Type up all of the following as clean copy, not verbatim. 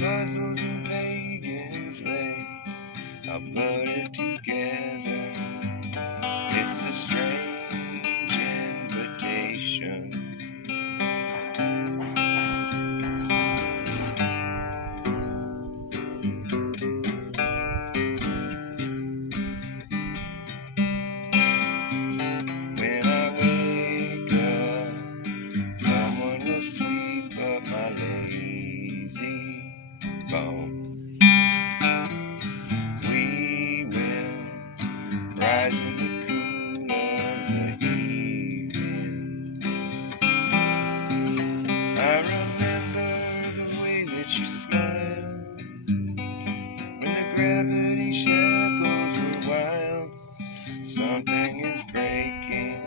puzzles and pagans lay, I'll put it together. It's a strange invitation. When I wake up, someone will sweep up my lazy bones. We will rise in the cool of the evening. I remember the way that you smiled when the gravity shackles were wild. Something is breaking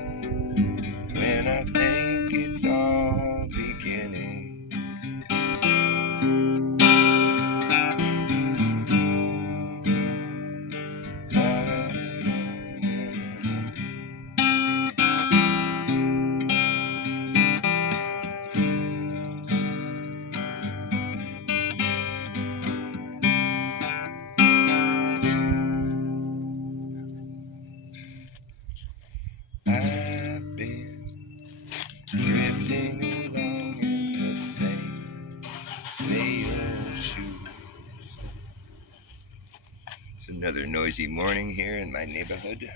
when I think it's all beginning. I've been drifting along in the same snail shoes. It's another noisy morning here in my neighborhood.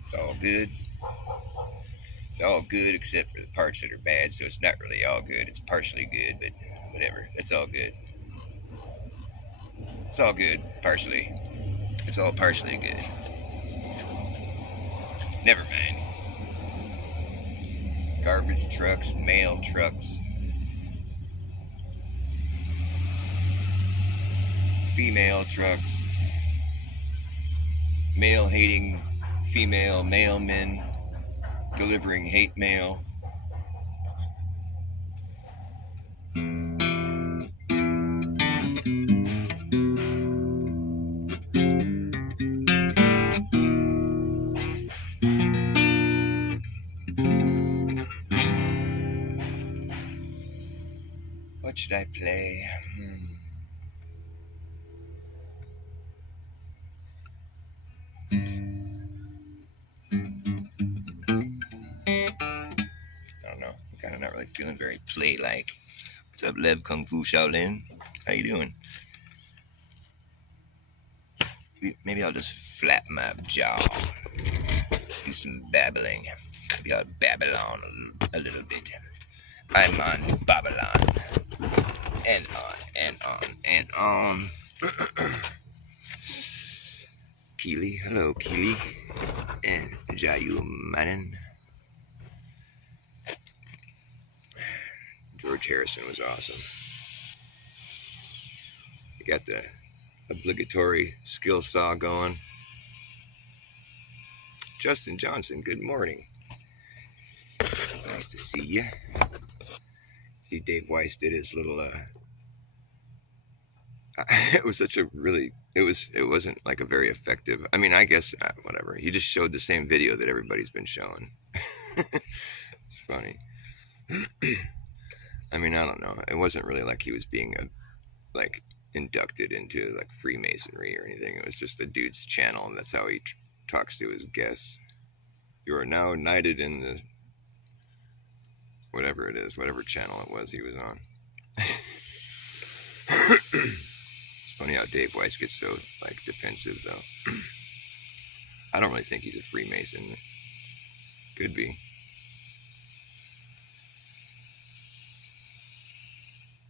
It's all good. It's all good except for the parts that are bad, so it's not really all good. It's partially good, but whatever. It's all good. It's all good, partially. It's all partially good. Never mind. Garbage trucks, mail trucks, female trucks, male-hating female mailmen delivering hate mail. What should I play? I don't know. I'm kind of not really feeling very play-like. What's up, Lev Kung Fu Shaolin? How you doing? Maybe I'll just flap my jaw. Do some babbling. Maybe I'll babble on a little bit. I'm on Babylon. And on, and on, and on. Keely, hello Keely. And Jayu Manin. George Harrison was awesome. You got the obligatory skill saw going. Justin Johnson, good morning. Nice to see you. See, Dave Weiss did his little. It was such a really. It wasn't like a very effective. I mean, I guess whatever. He just showed the same video that everybody's been showing. It's funny. I mean, I don't know. It wasn't really like he was being like inducted into like Freemasonry or anything. It was just the dude's channel, and that's how he talks to his guests. You are now knighted in the whatever it is, whatever channel it was he was on. It's funny how Dave Weiss gets so like defensive, though. I don't really think he's a Freemason. Could be.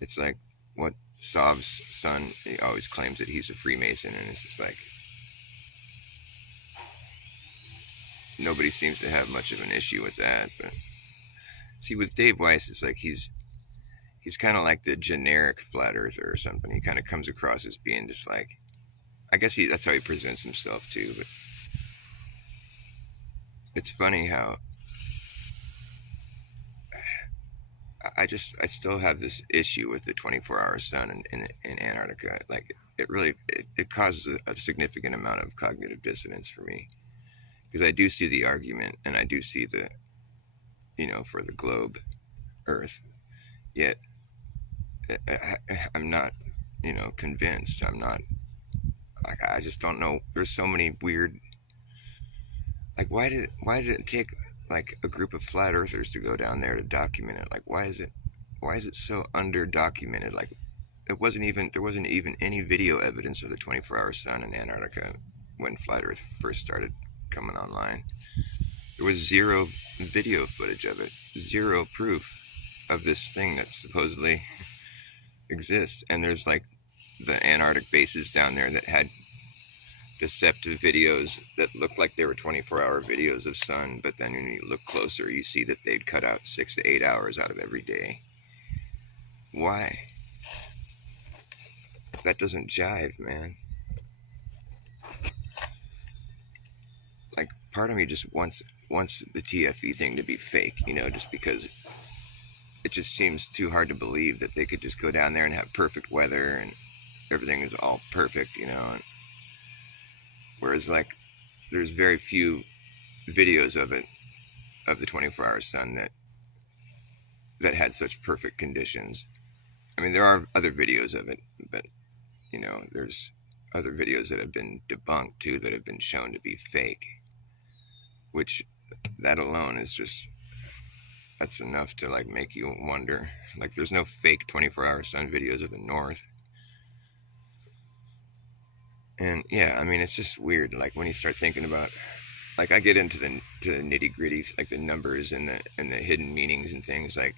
It's like what Sav's son, he always claims that he's a Freemason, and it's just like nobody seems to have much of an issue with that. But see, with Dave Weiss, it's like he's kind of like the generic flat earther or something. He kind of comes across as being just like, I guess that's how he presents himself too. But it's funny how I still have this issue with the 24-hour sun in Antarctica. Like it causes a significant amount of cognitive dissonance for me, because I do see the argument, and I do see the for the globe, Earth. Yet I'm not, convinced. I'm not. Like, I just don't know. There's so many weird. Like, why did it take like a group of flat earthers to go down there to document it? Like, why is it so under documented? Like, there wasn't even any video evidence of the 24-hour sun in Antarctica when flat Earth first started coming online. There was zero video footage of it, zero proof of this thing that supposedly exists. And there's like the Antarctic bases down there that had deceptive videos that looked like they were 24-hour videos of sun, but then when you look closer, you see that they'd cut out 6 to 8 hours out of every day. Why? That doesn't jive, man. Like, part of me just wants the TFE thing to be fake, just because it just seems too hard to believe that they could just go down there and have perfect weather and everything is all perfect, and whereas, like, there's very few videos of the 24-hour sun that had such perfect conditions. I mean, there are other videos of it, but there's other videos that have been debunked too, that have been shown to be fake, which that alone is just, that's enough to like make you wonder. Like, there's no fake 24-hour sun videos of the North. And yeah, I mean, it's just weird. Like, when you start thinking about, like, I get into the nitty gritty, like the numbers and the hidden meanings and things. Like,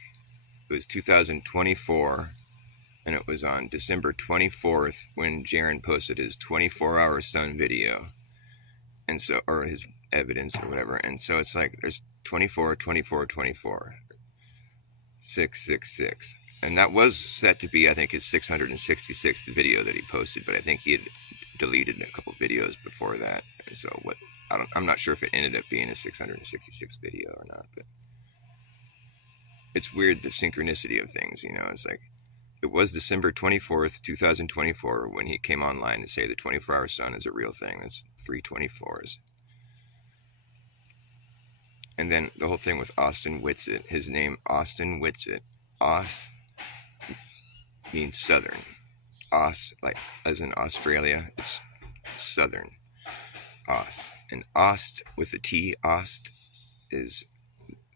it was 2024, and it was on December 24th when Jaron posted his 24-hour sun video, and so, or his evidence or whatever. And so it's like there's 24, 24, 24, 666, and that was set to be, I think, his 666th video that he posted. But I think he had deleted a couple videos before that, and so I'm not sure if it ended up being a 666th video or not. But it's weird, the synchronicity of things. It's like, it was December 24th, 2024 when he came online to say the 24-hour sun is a real thing. That's 324s. And then the whole thing with Austin Whitsitt, his name, Austin Whitsitt. Aus means southern. Aus, like as in Australia, it's southern. Aus. And Ost with a T, Ost, is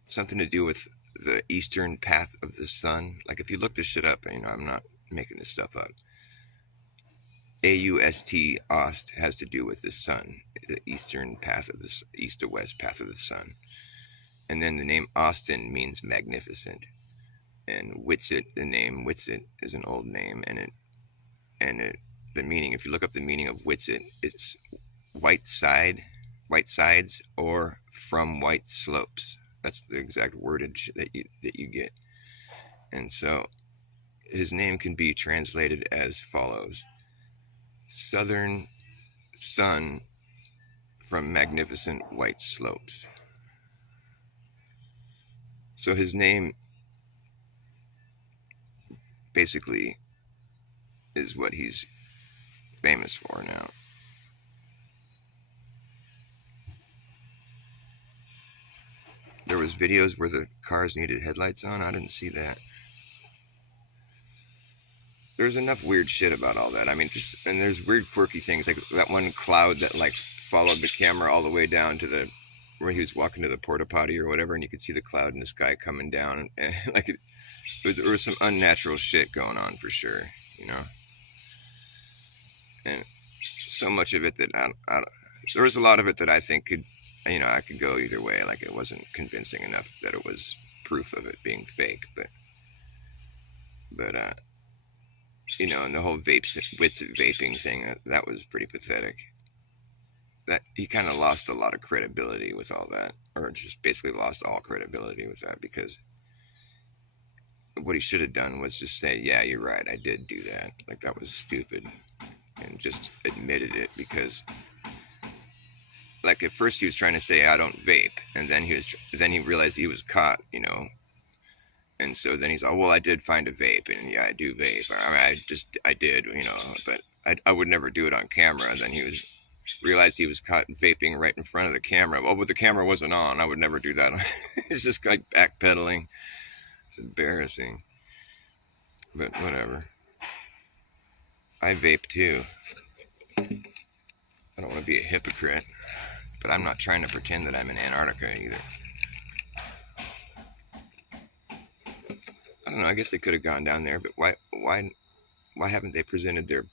something to do with the eastern path of the sun. Like, if you look this shit up, I'm not making this stuff up. AUST, Ost, has to do with the sun, the eastern path of the east to west path of the sun. And then the name Austin means magnificent. And Whitsitt, the name Whitsitt, is an old name, the meaning, if you look up the meaning of Whitsitt, it's white sides, or from white slopes. That's the exact wordage that you get. And so his name can be translated as follows: Southern Sun from magnificent white slopes. So his name basically is what he's famous for now. There was videos where the cars needed headlights on. I didn't see that. There's enough weird shit about all that. I mean, and there's weird quirky things, like that one cloud that like followed the camera all the way down to where he was walking to the porta potty or whatever, and you could see the cloud in the sky coming down, and like there was some unnatural shit going on for sure, And so much of it that there was a lot of it that I think could, I could go either way. Like, it wasn't convincing enough that it was proof of it being fake, but and the whole vaping thing, that was pretty pathetic. That he kind of lost a lot of credibility with all that, or just basically lost all credibility with that, because what he should have done was just say, yeah, you're right, I did do that. Like, that was stupid, and just admitted it. Because, like, at first he was trying to say, I don't vape, and then he realized he was caught, and so then he's, oh, well, I did find a vape, and yeah, I do vape. I mean, I did, but I would never do it on camera. And then he was realized he was caught vaping right in front of the camera. Well, but the camera wasn't on. I would never do that. It's just like backpedaling. It's embarrassing. But whatever. I vape too. I don't want to be a hypocrite, but I'm not trying to pretend that I'm in Antarctica either. I don't know. I guess they could have gone down there, but why haven't they presented their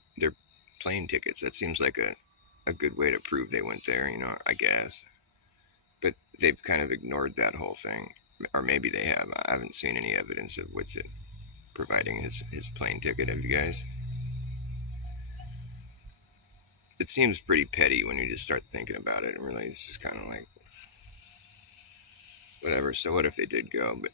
plane tickets? That seems like a good way to prove they went there, I guess. But they've kind of ignored that whole thing. Or maybe they have. I haven't seen any evidence of Witsit providing his plane ticket. Have you guys? It seems pretty petty when you just start thinking about it, and really it's just kind of like, whatever. So what if they did go? But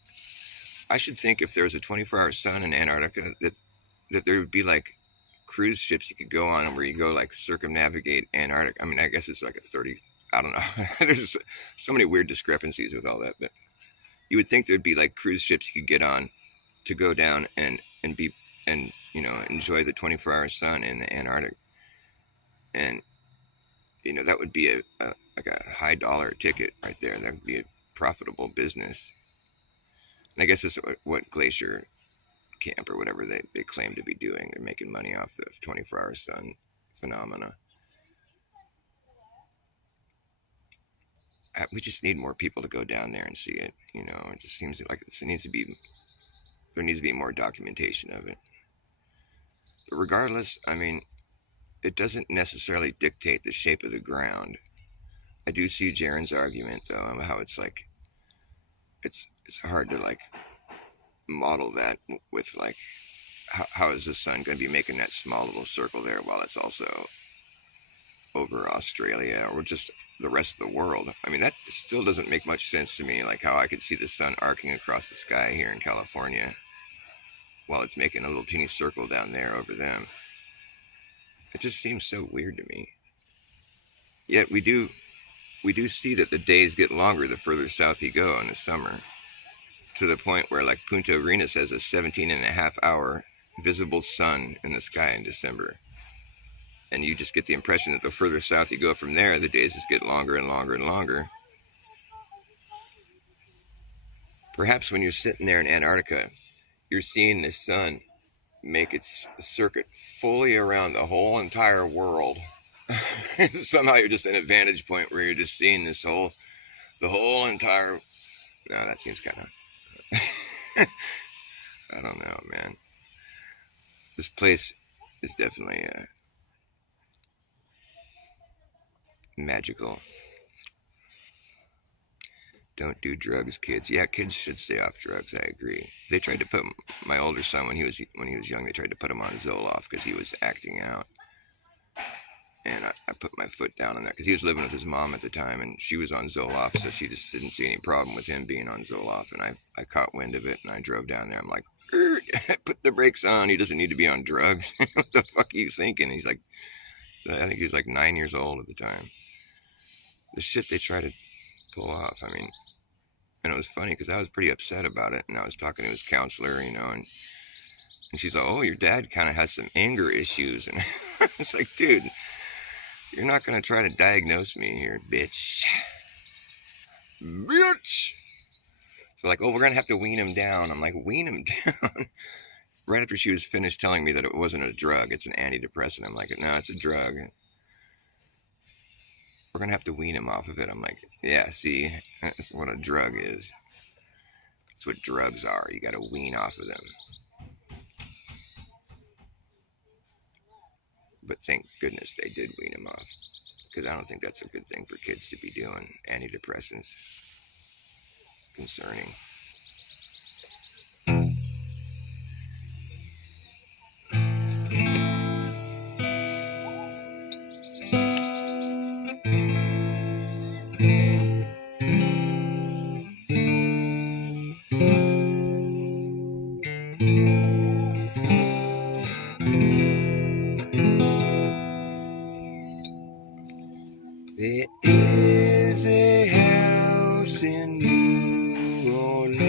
I should think if there was a 24-hour sun in Antarctica, that there would be like cruise ships you could go on where you go like circumnavigate Antarctica. I mean, I guess it's like a 30, I don't know. There's so many weird discrepancies with all that, but you would think there'd be like cruise ships you could get on to go down and enjoy the 24-hour sun in the Antarctic. And that would be like a high dollar ticket right there. That would be a profitable business. And I guess that's what Glacier Camp or whatever they claim to be doing. They're making money off the 24-hour sun phenomena. We just need more people to go down there and see it. It just seems like there needs to be more documentation of it. But regardless, I mean, it doesn't necessarily dictate the shape of the ground. I do see Jaron's argument though, how it's like it's hard to like model that with like how is the sun going to be making that small little circle there while it's also over Australia or just the rest of the world. I mean, that still doesn't make much sense to me, like how I could see the sun arcing across the sky here in California while it's making a little teeny circle down there over them. It just seems so weird to me. Yet we do see that the days get longer the further south you go in the summer, to the point where like Punta Arenas has a 17.5-hour visible sun in the sky in December. And you just get the impression that the further south you go from there, the days just get longer and longer and longer. Perhaps when you're sitting there in Antarctica, you're seeing the sun make its circuit fully around the whole entire world. Somehow you're just in a vantage point where you're just seeing the whole entire. No, that seems kind of. I don't know, man. This place is definitely magical. Don't do drugs, kids. Yeah, kids should stay off drugs. I agree. They tried to put my older son when he was young. They tried to put him on Zoloft because he was acting out, and I put my foot down on that because he was living with his mom at the time, and she was on Zoloft, so she just didn't see any problem with him being on Zoloft. And I caught wind of it, and I drove down there. I'm like, put the brakes on. He doesn't need to be on drugs. What the fuck are you thinking? He's like, I think he was like 9 years old at the time. The shit they try to pull off. I mean, and it was funny because I was pretty upset about it, and I was talking to his counselor, and she's like, "Oh, your dad kind of has some anger issues," and it's like, dude, you're not gonna try to diagnose me here, bitch. So like, oh, we're gonna have to wean him down. I'm like, wean him down. Right after she was finished telling me that it wasn't a drug, it's an antidepressant. I'm like, no, it's a drug. We're going to have to wean him off of it. I'm like, yeah, see, that's what a drug is. That's what drugs are. You got to wean off of them. But thank goodness they did wean him off, because I don't think that's a good thing for kids to be doing, antidepressants. It's concerning. There is a house in New Orleans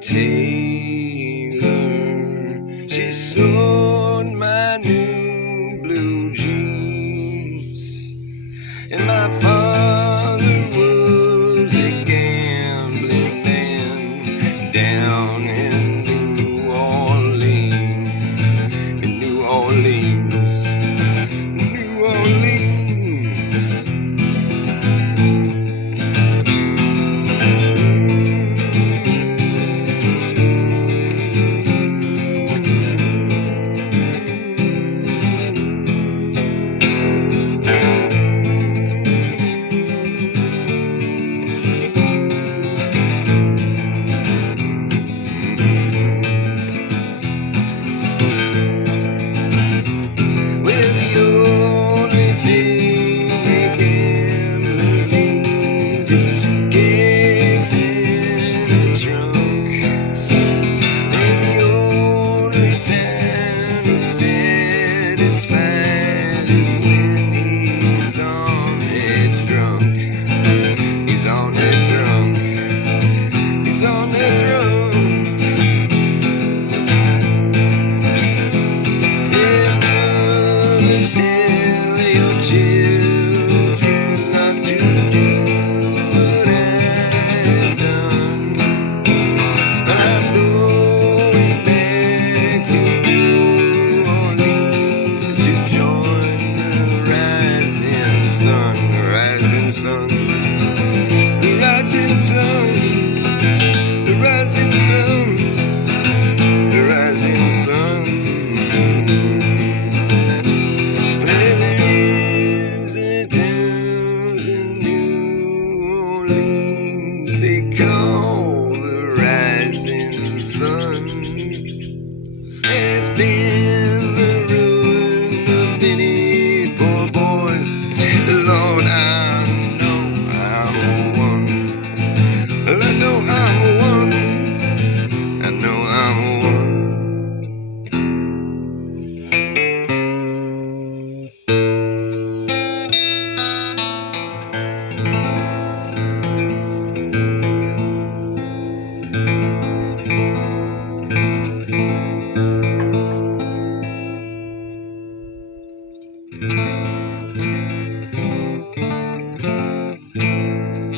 tailor. She sewed my new blue jeans, and my father was a gambling man down in New Orleans, New Orleans.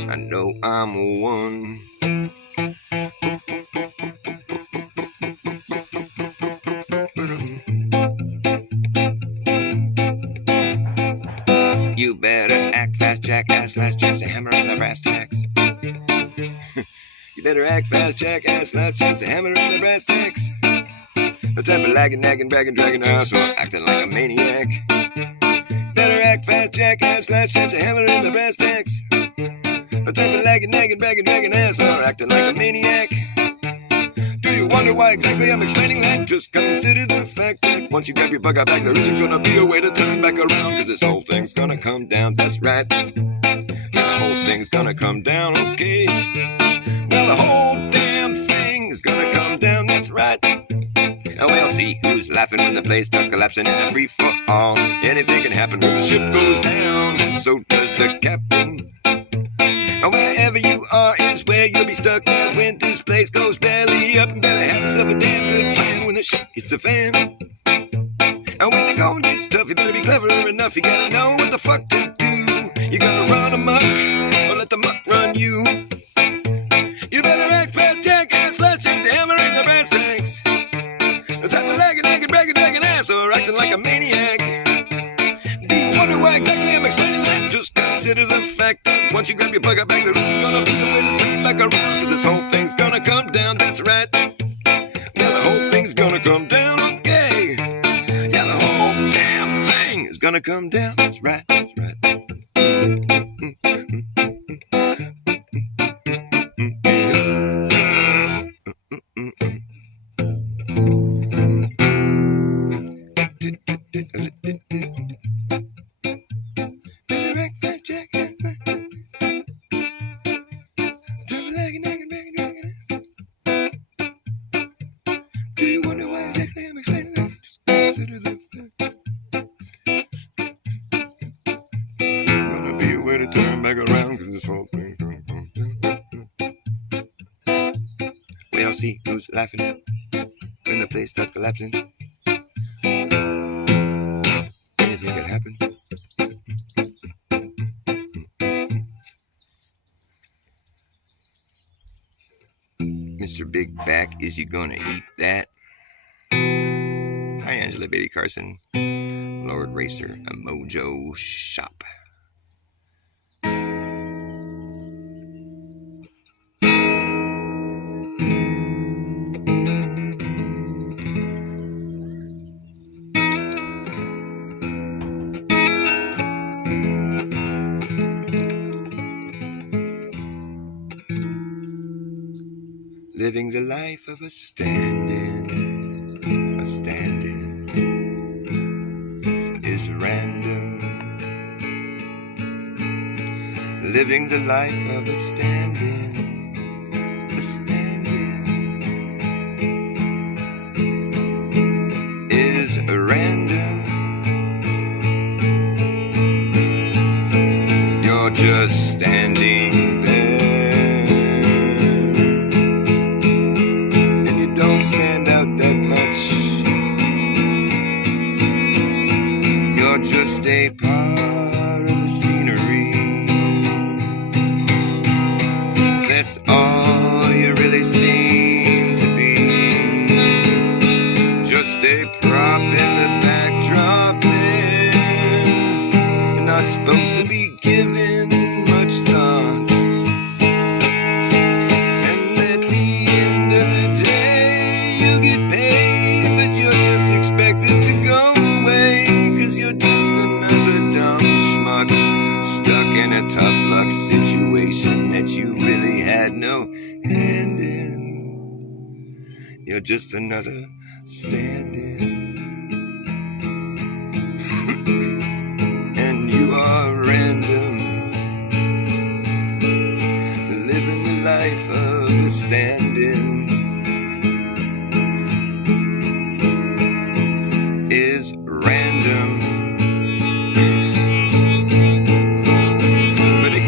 I know I'm a one. You better act fast, jackass, last chance to hammer in the brass tacks. You better act fast, jackass, last chance to hammer in the brass tacks. No time for lagging, nagging, bragging, dragging ass, or acting like a maniac. Better act fast, jackass, last chance to hammer in the brass tacks. No time for lagging, nagging, bragging, dragging ass, or acting like a maniac. Do you wonder why exactly I'm explaining that? Just consider the fact that once you grab your bug out back, there isn't gonna be a way to turn back around, cause this whole thing's gonna come down, that's right. The whole thing's gonna come down, okay. Well, the whole damn thing is gonna come down, that's right. Oh, we'll see who's laughing when the place starts collapsing in a free-for-all. Anything can happen when the ship goes down, so does the captain. Wherever you are is where you'll be stuck when this place goes belly up. And better have yourself a damn good plan when the shit hits the fan. And when the going gets tough, you better be clever enough. You gotta know what the fuck to do. You gotta run amok or let the muck run you. You better act fast, jackass, let's just hammer in the brass tacks. No time for lagging, nagging, bragging, dragging ass, or acting like a maniac. Do you wonder why exactly I'm explaining that? Just consider the fact that once you grab your bug out back, there isn't gonna be a way to turn back around, cause this whole thing's gonna come down, that's right. Yeah, the whole thing's gonna come down, okay. Yeah, the whole damn thing is gonna come down, that's right, that's right. Do you wonder why exactly I'm explaining that? Just consider the fact. they all see who's laughing when the place starts collapsing. Anything could happen. Mr. Big Back, is you gonna eat that? Hi, Angela, Baby Carson, Lord Racer, a Mojo Shop. Living the life of a stand-in is random. Living the life of a stand-in is random. You're just standing there. Stand out that much. You're just a part of the scenery. That's all you really seem to be. Just a prop in the backdrop there. You're not supposed to be given much thought. Tough luck situation that you really had no hand in. You're just another stand-in. And you are random. Living the life of a stand-in is random.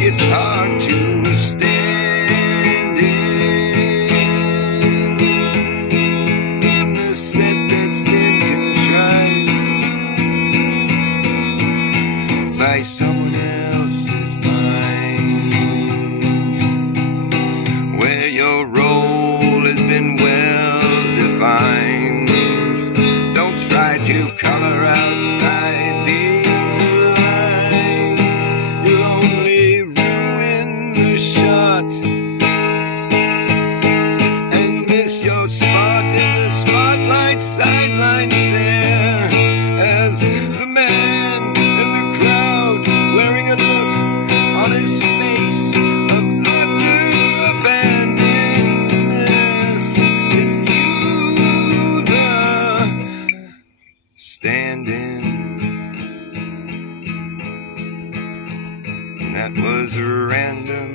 It's hard to stand in the set that's been contrived by someone else's mind, where your role has been well defined. Don't try to color outside these lines. You'll only shot and miss your spot in the spotlight sideline there, as the man in the crowd wearing a look on his face of utter abandonness. It's you, the stand-in. And that was random.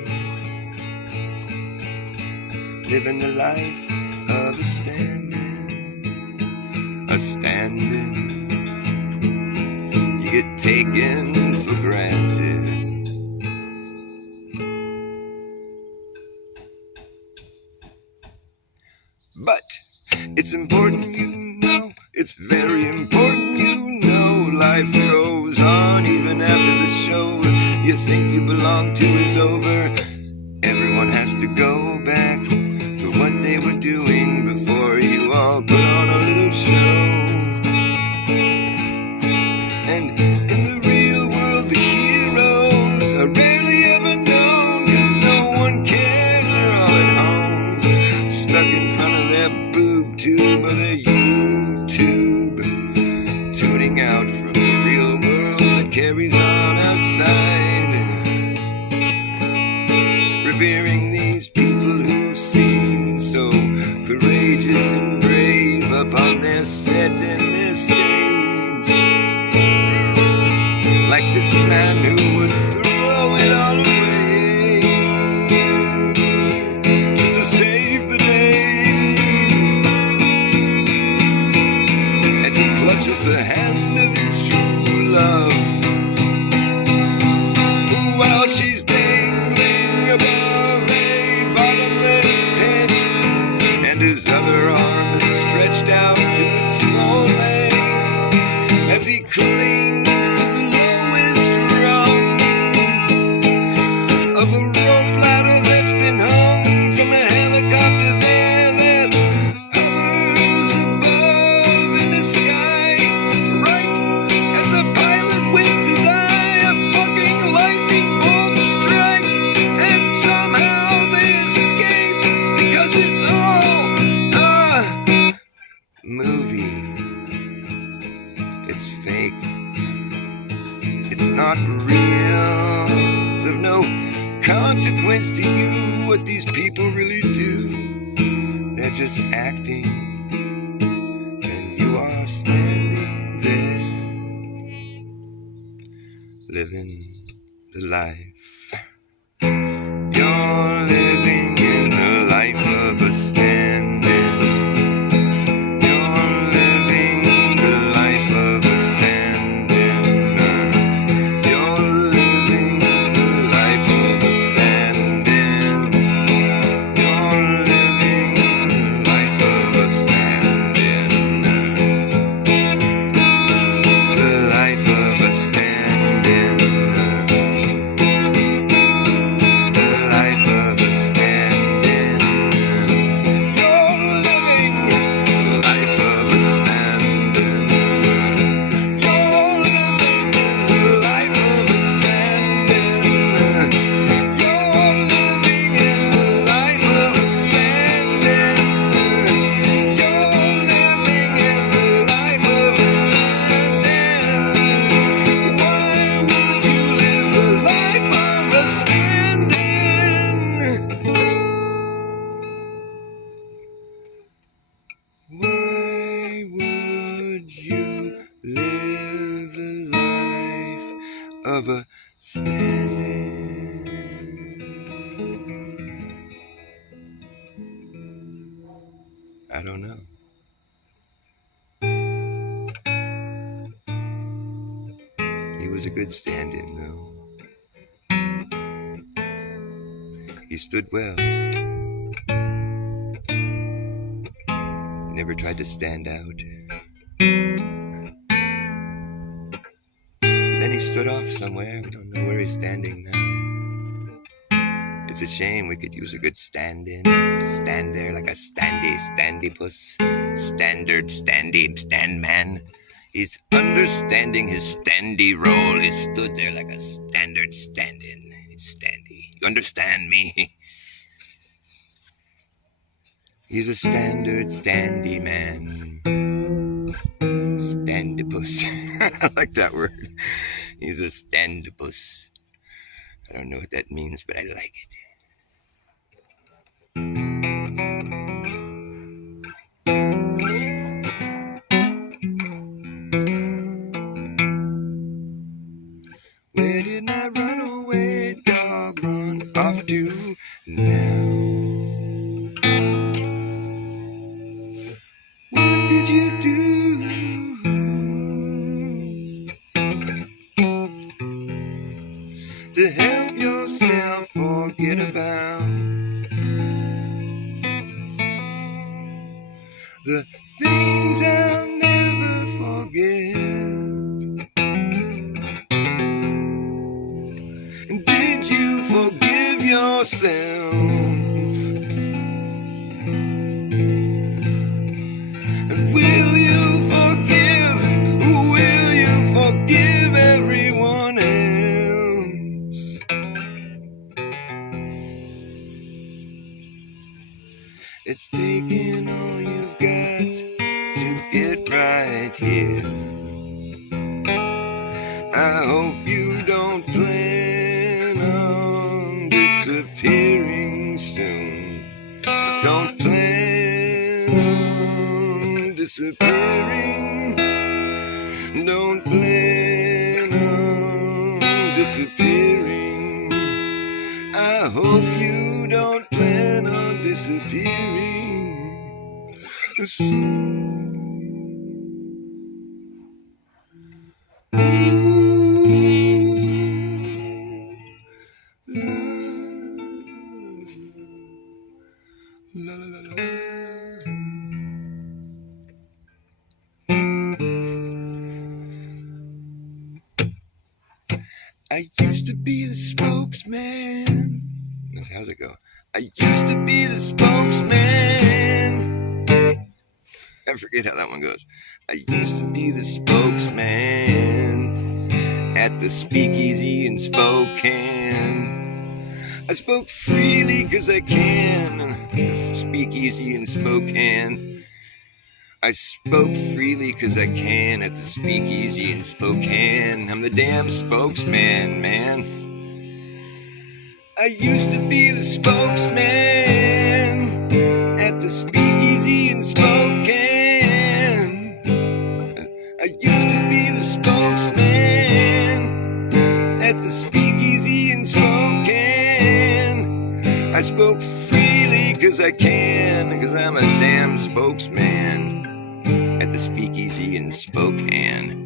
Living the life of a stand-in. You get taken for granted. But it's important you know, it's very important you know, life goes on even after the show you think you belong to is over. Everyone has to go back to what they were doing before you all put on a little show. And in the real world, the heroes are rarely ever known, 'cause no one cares, they're all at home, stuck in front of their boob tube or their YouTube, tuning out from the real world that carries on outside, revering these people who seem so courageous and brave up on their set and their stage, like this man who would throw it all away just to save the day, as he clutches the hand of his true love while she's dangling above a bottomless pit, and they're just acting, and you are standing there, living the life. You're living in the life of a stand-in. You're living the life of a stand-in. You're living the life of a stand-in. You're living the life of a stand-in. The life of a stand-in. Why would you live the life of a stand-in? I don't know. He was a good stand-in, though. He stood well. Never tried to stand out. Then he stood off somewhere. We don't know where he's standing now. It's a shame. We could use a good stand-in to stand there like a standy puss. Standard, standy, stand man. He's understanding his standy role. He stood there like a standard stand-in. It's standy. You understand me? He's a standard standy man. Standipus. I like that word. He's a standipus. I don't know what that means, but I like it. Where did my runaway dog run off to now? What did you do to help yourself forget about the things I'll never forget? And did you forgive yourself? And will you forgive everyone else? It's taking all you've got to get right here. I hope you don't plan on disappearing soon. Don't plan on disappearing. Don't plan on disappearing. I hope you don't plan on disappearing soon. La, la, la, la. I used to be the spokesman. How's it go? I used to be the spokesman. I forget how that one goes. I used to be the spokesman at the speakeasy in Spokane. I spoke freely 'cause I can. Speakeasy in Spokane. I spoke freely 'cause I can at the speakeasy in Spokane. I'm the damn spokesman, man. I used to be the spokesman at the speakeasy in Spokane. I used to be the spokesman at the speakeasy in Spokane. I spoke freely 'cause I can, 'cause I'm a damn spokesman at the speakeasy in Spokane.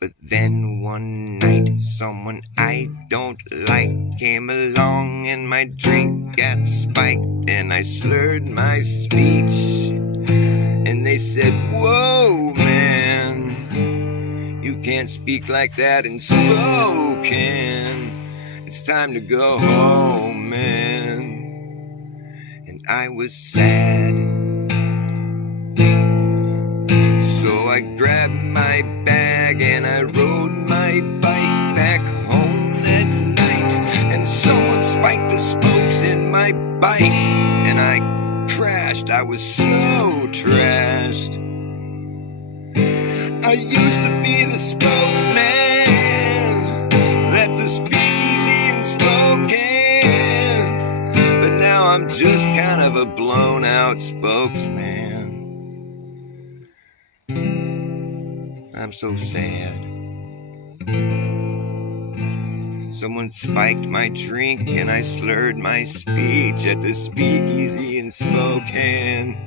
But then one night, someone I don't like came along and my drink got spiked and I slurred my speech. And they said, whoa, man, you can't speak like that in Spokane. It's time to go home, man. And I was sad. So I grabbed my bag and I rode my bike back home that night. And someone spiked the spokes in my bike and I crashed. I was so trashed. I used to be the spokesman at the speakeasy in Spokane. But now I'm just kind of a blown out spokesman. I'm so sad. Someone spiked my drink and I slurred my speech at the speakeasy in Spokane.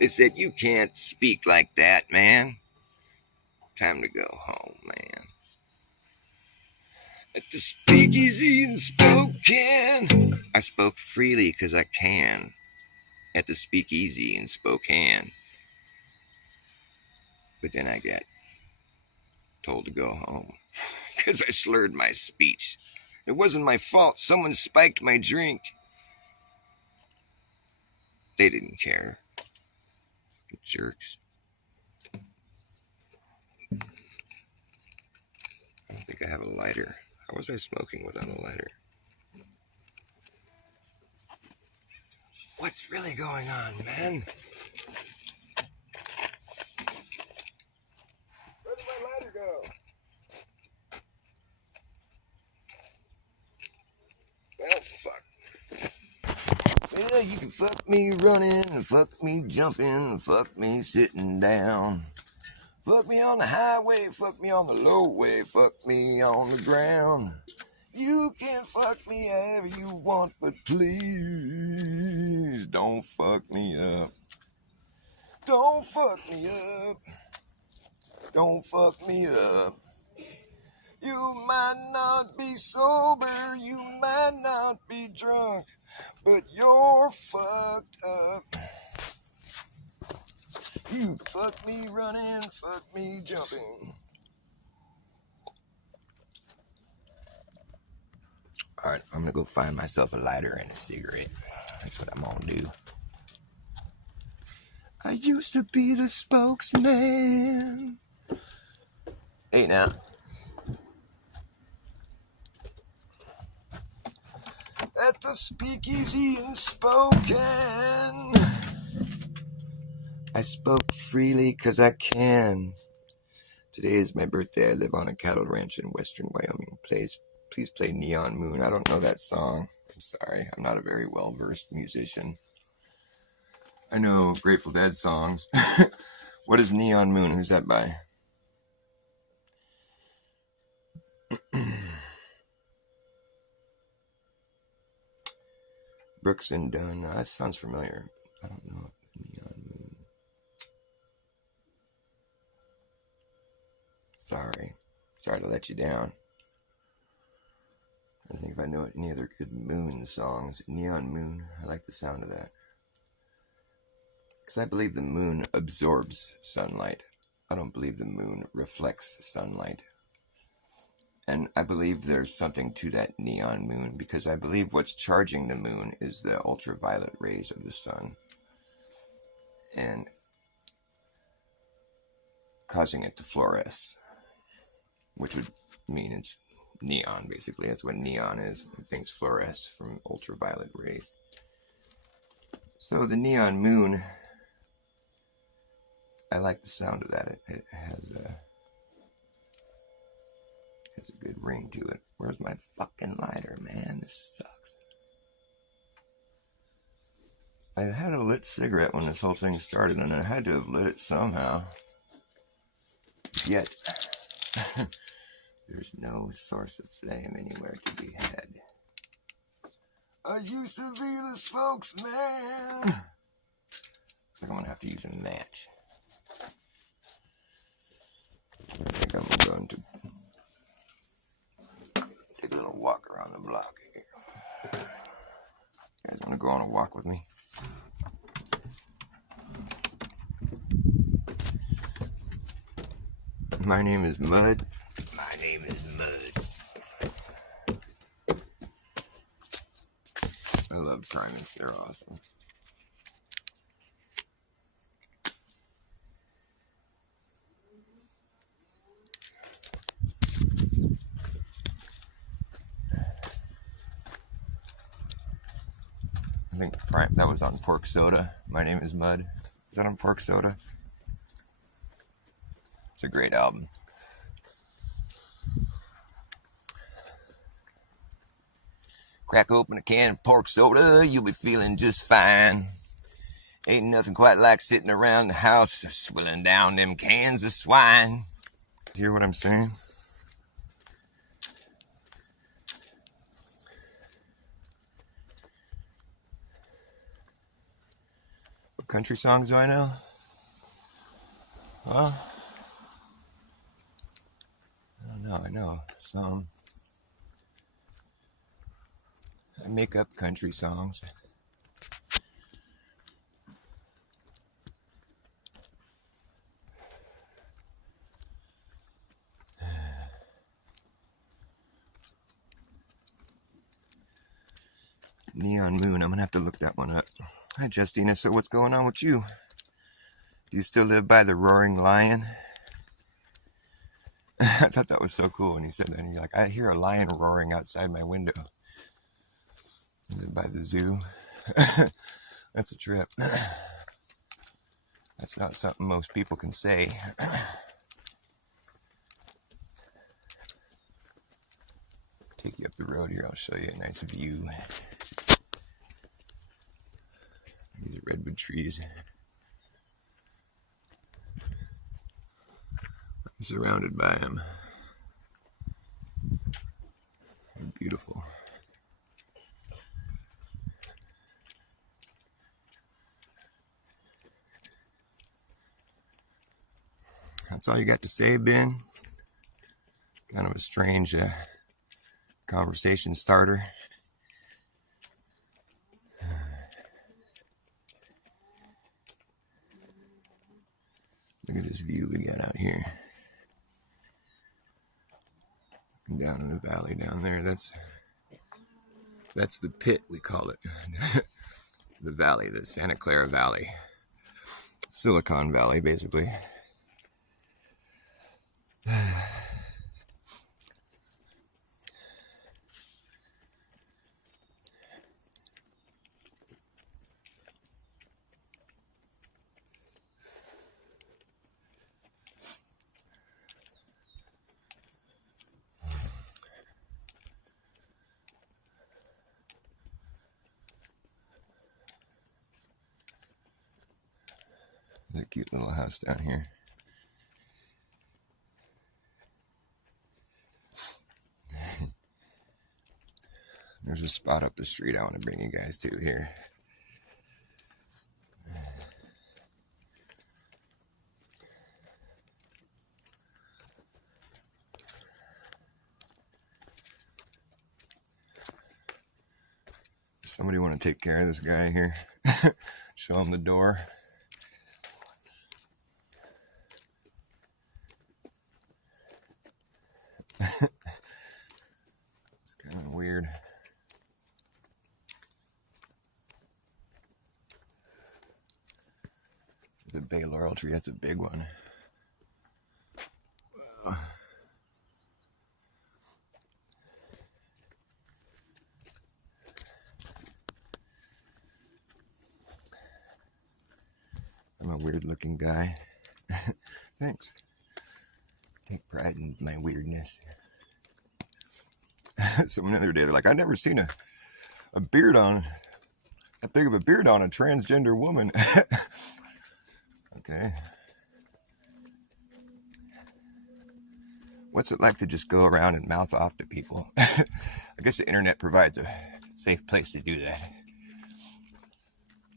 They said, you can't speak like that, man. Time to go home, man. At the speakeasy in Spokane. I spoke freely 'cause I can. At the speakeasy in Spokane. But then I got told to go home because I slurred my speech. It wasn't my fault. Someone spiked my drink. They didn't care. Jerks. I don't think I have a lighter. How was I smoking without a lighter? What's really going on, man? Where did my lighter go? Well, fuck. Well, you can fuck me running, and fuck me jumping, and fuck me sitting down. Fuck me on the highway, fuck me on the low way, fuck me on the ground. You can fuck me however you want, but please don't fuck me up. Don't fuck me up. Don't fuck me up. You might not be sober, you might not be drunk, but you're fucked up. You fuck me running, fuck me jumping. Alright, I'm gonna go find myself a lighter and a cigarette. That's what I'm gonna do. I used to be the spokesman. Hey now. At the speakeasy in Spokane. I spoke freely 'cause I can. Today is my birthday. I live on a cattle ranch in western Wyoming. Please play Neon Moon. I don't know that song. I'm sorry. I'm not a very well-versed musician. I know Grateful Dead songs. What is Neon Moon? Who's that by? Brooks and Dunn. That sounds familiar. I don't know. Neon Moon. Sorry to let you down. I don't think if I know any other good Moon songs. Neon Moon. I like the sound of that. Because I believe the moon absorbs sunlight. I don't believe the moon reflects sunlight. And I believe there's something to that neon moon, because I believe what's charging the moon is the ultraviolet rays of the sun and causing it to fluoresce, which would mean it's neon, basically. That's what neon is. Things fluoresce from ultraviolet rays. So the neon moon, I like the sound of that. It has a good ring to it. Where's my fucking lighter, man? This sucks. I had a lit cigarette when this whole thing started, and I had to have lit it somehow. Yet, there's no source of flame anywhere to be had. I used to be the spokesman. I think I'm gonna have to use a match. I think I'm going to take a little walk around the block here. You guys want to go on a walk with me? My name is Mud. My name is Mud. I love primates. They're awesome. I think that was on Pork Soda. My name is Mud. Is that on Pork Soda? It's a great album. Crack open a can of pork soda, you'll be feeling just fine. Ain't nothing quite like sitting around the house swilling down them cans of swine. Hear what I'm saying? What country songs do I know? Well, I don't know. I know some. I make up country songs. Neon Moon. I'm gonna have to look that one up. Hi, Justina. So what's going on with you? Do you still live by the Roaring Lion? I thought that was so cool when he said that. And you're like, I hear a lion roaring outside my window. I live by the zoo. That's a trip. That's not something most people can say. Take you up the road here. I'll show you a nice view. These are redwood trees. I'm surrounded by them. They're beautiful. That's all you got to say, Ben? Kind of a strange conversation starter. Look at this view we got out here. Down in the valley down there. That's the pit, we call it. The valley, the Santa Clara Valley. Silicon Valley, basically. A cute little house down here. There's a spot up the street I want to bring you guys to here. Somebody want to take care of this guy here? Show him the door. It's kind of weird. There's a bay laurel tree. That's a big one. I'm a weird looking guy. Thanks. Take pride in my weirdness. Someone the other day, they're like, I've never seen a beard on That big of a beard on a transgender woman. Okay. What's it like to just go around and mouth off to people? I guess the internet provides a safe place to do that.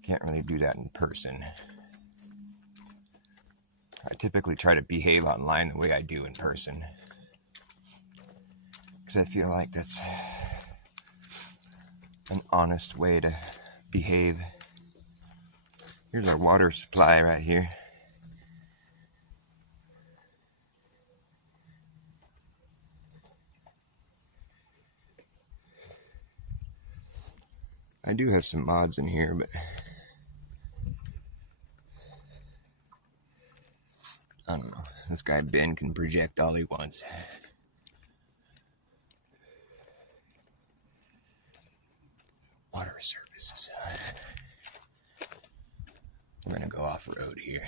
Can't really do that in person. I typically try to behave online the way I do in person, because I feel like that's an honest way to behave. Here's our water supply right here. I do have some mods in here, but I don't know. This guy Ben can project all he wants. Water services. We're gonna go off-road here.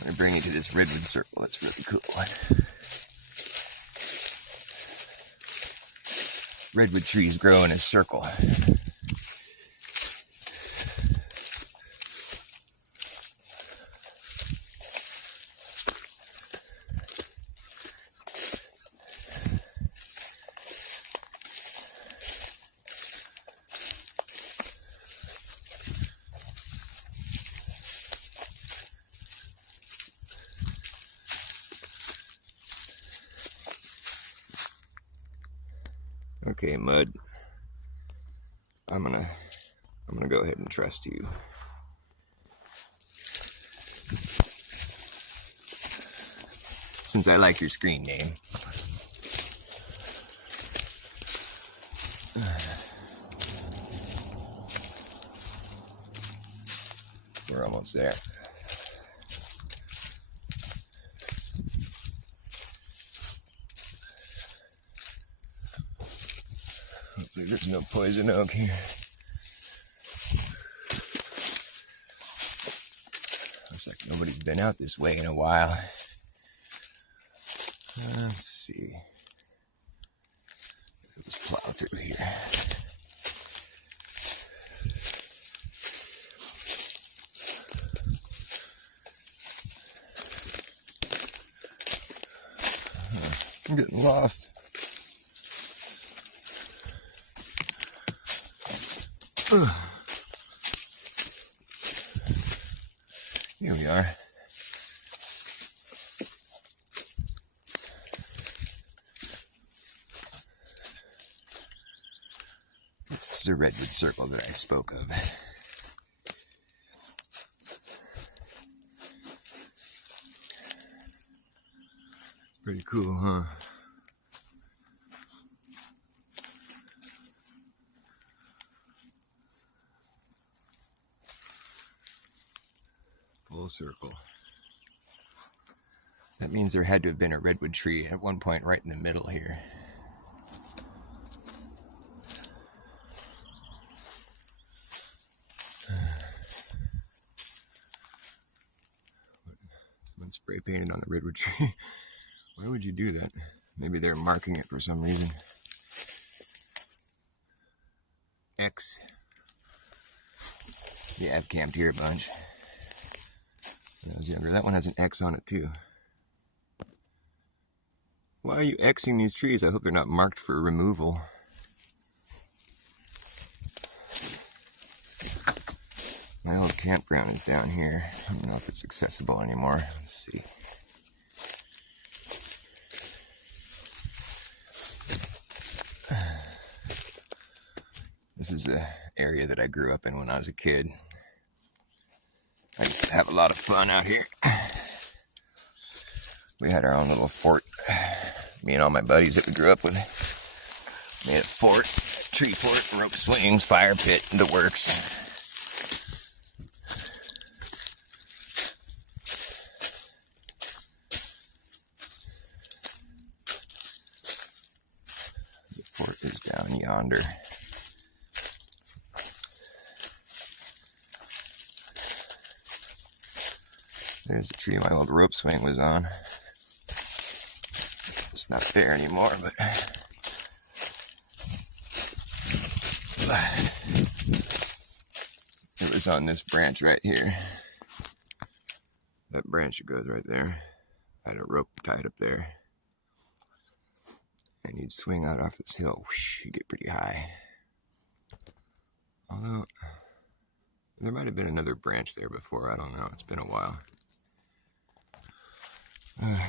I'm gonna bring you to this redwood circle. That's really cool. Redwood trees grow in a circle. Okay, Mud. I'm gonna go ahead and trust you. Since I like your screen name. We're almost there. Hopefully there's no poison oak here. Looks like nobody's been out this way in a while. Let's see. Let's plow through here. I'm getting lost. Here we are. This is the redwood circle that I spoke of. Pretty cool, huh? Full circle. That means there had to have been a redwood tree at one point right in the middle here. Someone spray painted on the redwood tree. Why would you do that? Maybe they're marking it for some reason. X. Yeah, I've camped here a bunch. When I was younger, that one has an X on it too. Why are you Xing these trees? I hope they're not marked for removal. My old campground is down here. I don't know if it's accessible anymore. Let's see. This is the area that I grew up in when I was a kid. I used to have a lot of fun out here. We had our own little fort. Me and all my buddies that we grew up with made a fort, tree fort, rope swings, fire pit, the works. The fort is down yonder. There's the tree my old rope swing was on. It's not there anymore, but It was on this branch right here. That branch that goes right there. I had a rope tied up there. And you'd swing out off this hill. Whoosh, you get pretty high. Although, there might have been another branch there before. I don't know. It's been a while.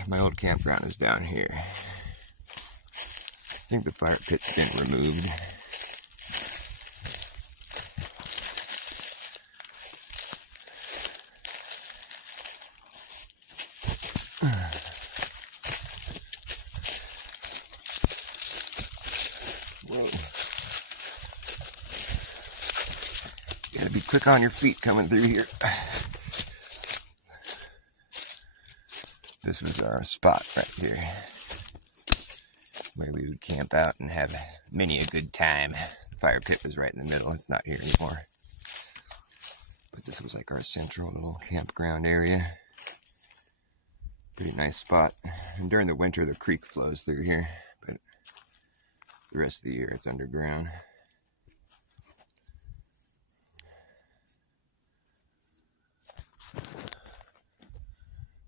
My old campground is down here. I think the fire pit's been removed. Whoa. You gotta be quick on your feet coming through here. This was our spot right here, where we would camp out and have many a good time. The fire pit was right in the middle. It's not here anymore. But this was like our central little campground area. Pretty nice spot. And during the winter, the creek flows through here, but the rest of the year it's underground.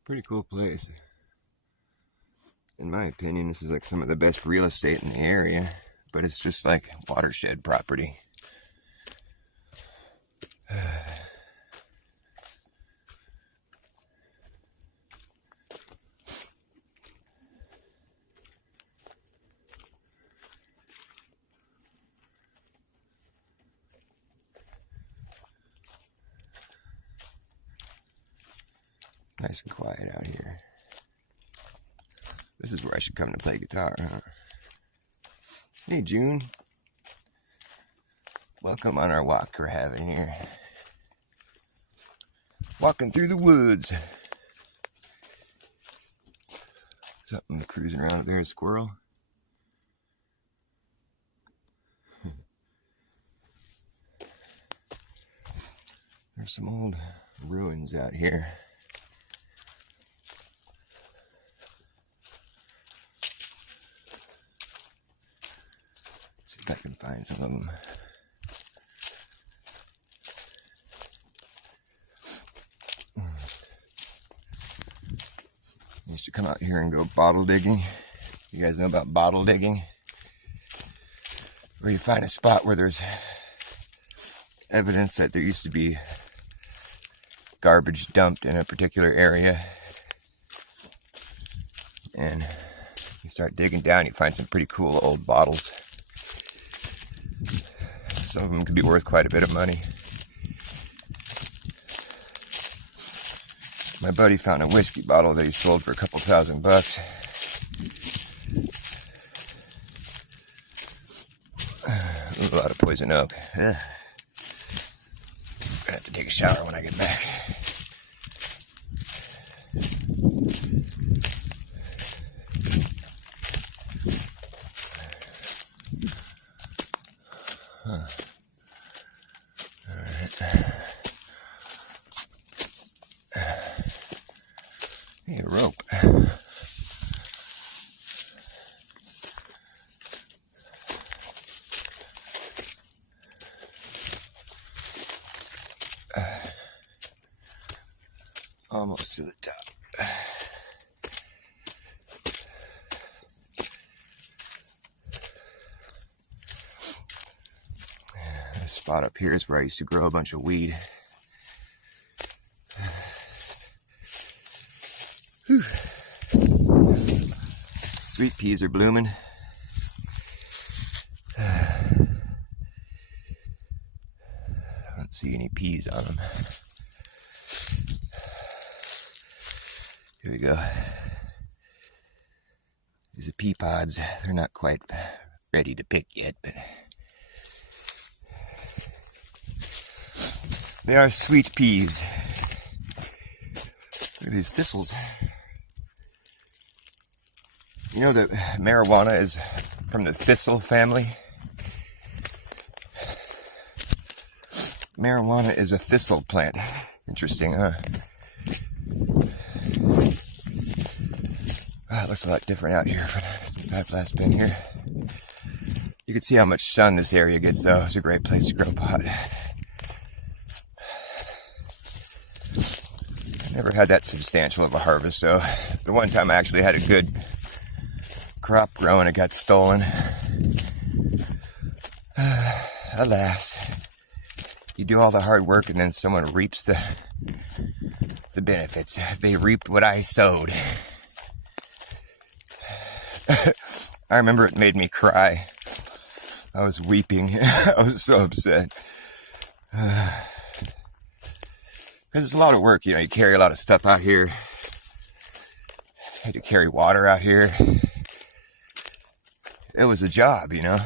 Pretty cool place. In my opinion, this is like some of the best real estate in the area, but it's just like watershed property. Nice and quiet out here. This is where I should come to play guitar, huh? Hey, June. Welcome on our walk we're having here. Walking through the woods. Something cruising around up there, a squirrel. There's some old ruins out here. See if I can find some of them. I used to come out here and go bottle digging. You guys know about bottle digging? Where you find a spot where there's evidence that there used to be garbage dumped in a particular area. And you start digging down, you find some pretty cool old bottles. Some of them could be worth quite a bit of money. My buddy found a whiskey bottle that he sold for a couple $1,000. A lot of poison oak. Ugh. I have to take a shower when I get back. Huh. All right. Hey, a rope. Almost to the top. This spot up here is where I used to grow a bunch of weed. Whew. Sweet peas are blooming. I don't see any peas on them. Here we go. These are pea pods. They're not quite ready to pick yet, but they are sweet peas. Look at these thistles. You know that marijuana is from the thistle family? Marijuana is a thistle plant. Interesting, huh? Wow, it looks a lot different out here since I've last been here. You can see how much sun this area gets, though. It's a great place to grow pot. Never had that substantial of a harvest, though. The one time I actually had a good crop growing, it got stolen. Alas, you do all the hard work and then someone reaps the benefits. They reaped what I sowed. I remember it made me cry. I was weeping. I was so upset. Because it's a lot of work, you know, you carry a lot of stuff out here. You had to carry water out here. It was a job, you know.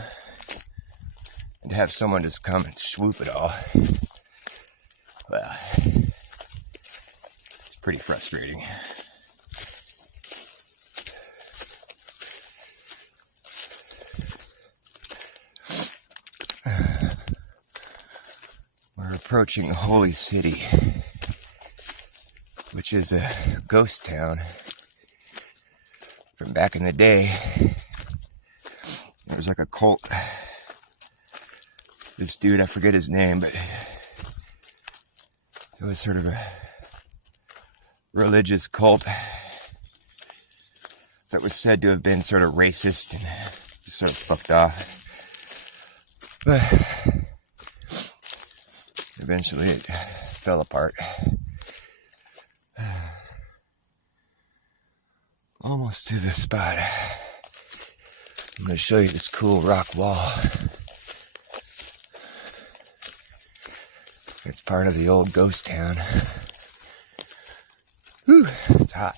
And to have someone just come and swoop it all, well, it's pretty frustrating. We're approaching Holy City, which is a ghost town from back in the day. There was like a cult. This dude, I forget his name, but it was sort of a religious cult that was said to have been sort of racist and just sort of fucked off. But eventually it fell apart. Almost to the spot. I'm going to show you this cool rock wall. It's part of the old ghost town. Whew, it's hot.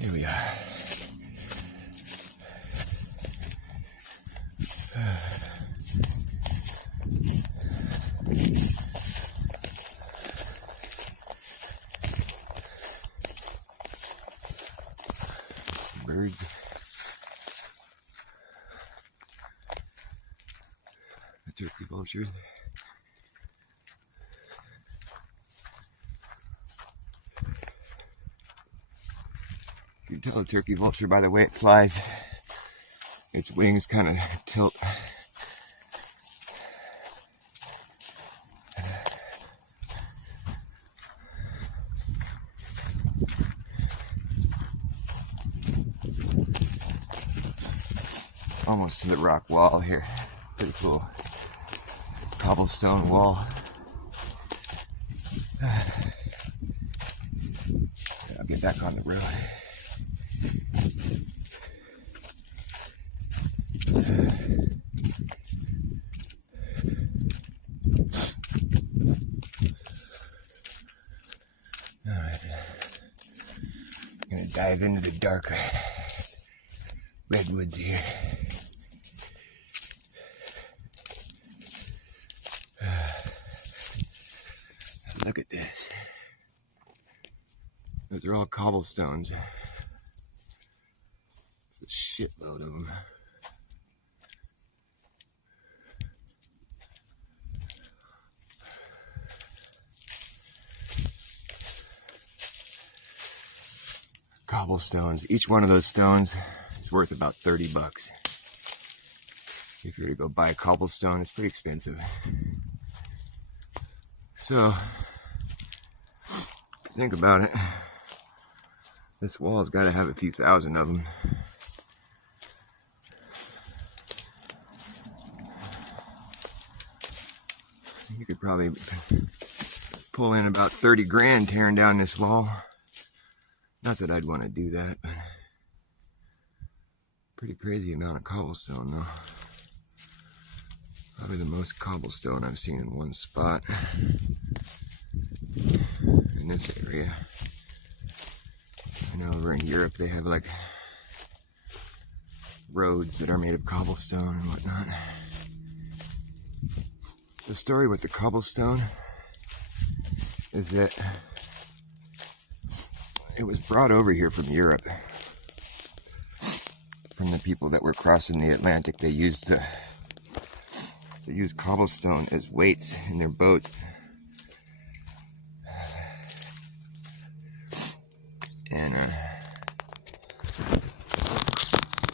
Here we are. Birds. The turkey vultures. You can tell a turkey vulture by the way it flies. Its wings kind of tilt. Almost to the rock wall here. Pretty cool cobblestone wall. I'll get back on the road. Alright. I'm gonna dive into the darker redwoods here. Look at this. Those are all cobblestones. It's a shitload of them. Cobblestones. Each one of those stones is worth about $30. If you were to go buy a cobblestone, it's pretty expensive. So, think about it. This wall's got to have a few thousand of them. You could probably pull in about 30 grand tearing down this wall. Not that I'd want to do that, but pretty crazy amount of cobblestone though. Probably the most cobblestone I've seen in one spot in this area. I know over in Europe they have like roads that are made of cobblestone and whatnot. The story with the cobblestone is that it was brought over here from Europe. From the people that were crossing the Atlantic, they used cobblestone as weights in their boats. And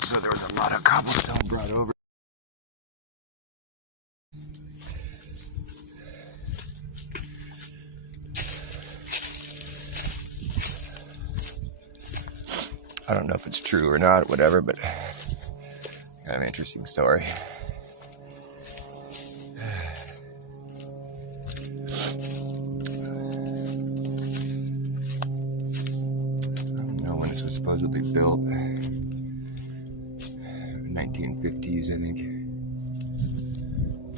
so there was a lot of cobblestone brought over. I don't know if it's true or not, whatever, but kind of an interesting story. I don't know when this was supposedly built. 1950s, I think.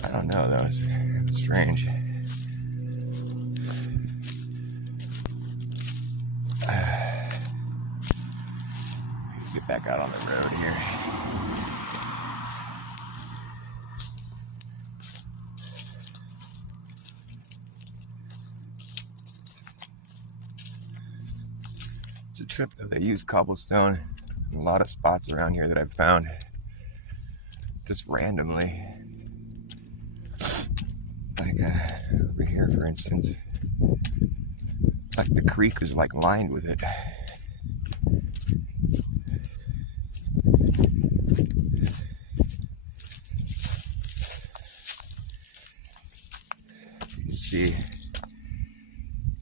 I don't know, though. It's strange. Get back out on the road here. It's a trip, though. They use cobblestone in a lot of spots around here that I've found. Just randomly. Like over here, for instance. Like the creek is like lined with it. You can see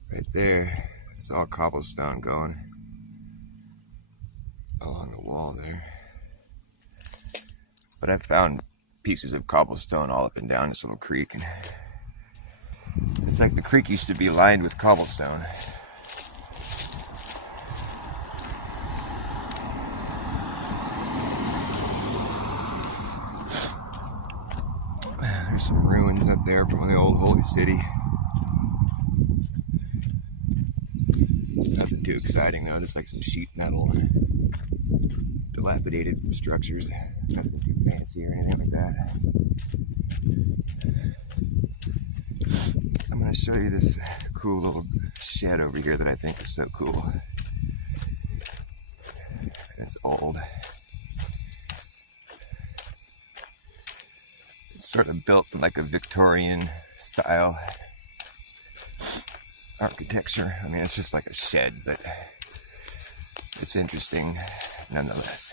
right there, it's all cobblestone going along the wall there. But I've found pieces of cobblestone all up and down this little creek, and it's like the creek used to be lined with cobblestone. There's some ruins up there from the old holy city. Nothing too exciting though, just like some sheet metal, dilapidated structures. Nothing too fancy or anything like that. I'm going to show you this cool little shed over here that I think is so cool. It's old. It's sort of built in like a Victorian style architecture. I mean, it's just like a shed, but it's interesting nonetheless.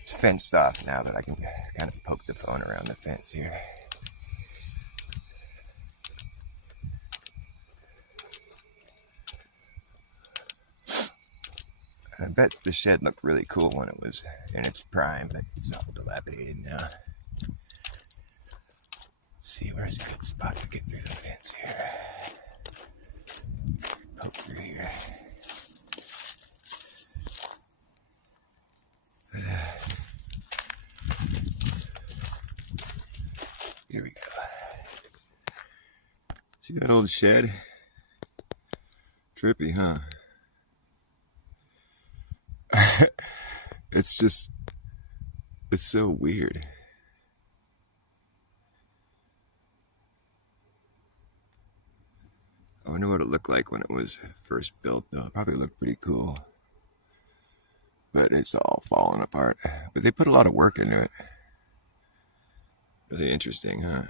It's fenced off now, but I can kind of poke the phone around the fence here. I bet the shed looked really cool when it was in its prime, but it's all dilapidated now. Let's see, where's a good spot to get through the fence here? Poke through here. Here we go. See that old shed? Trippy, huh? It's so weird. I wonder what it looked like when it was first built, though. It probably looked pretty cool. But it's all falling apart. But they put a lot of work into it. Really interesting, huh?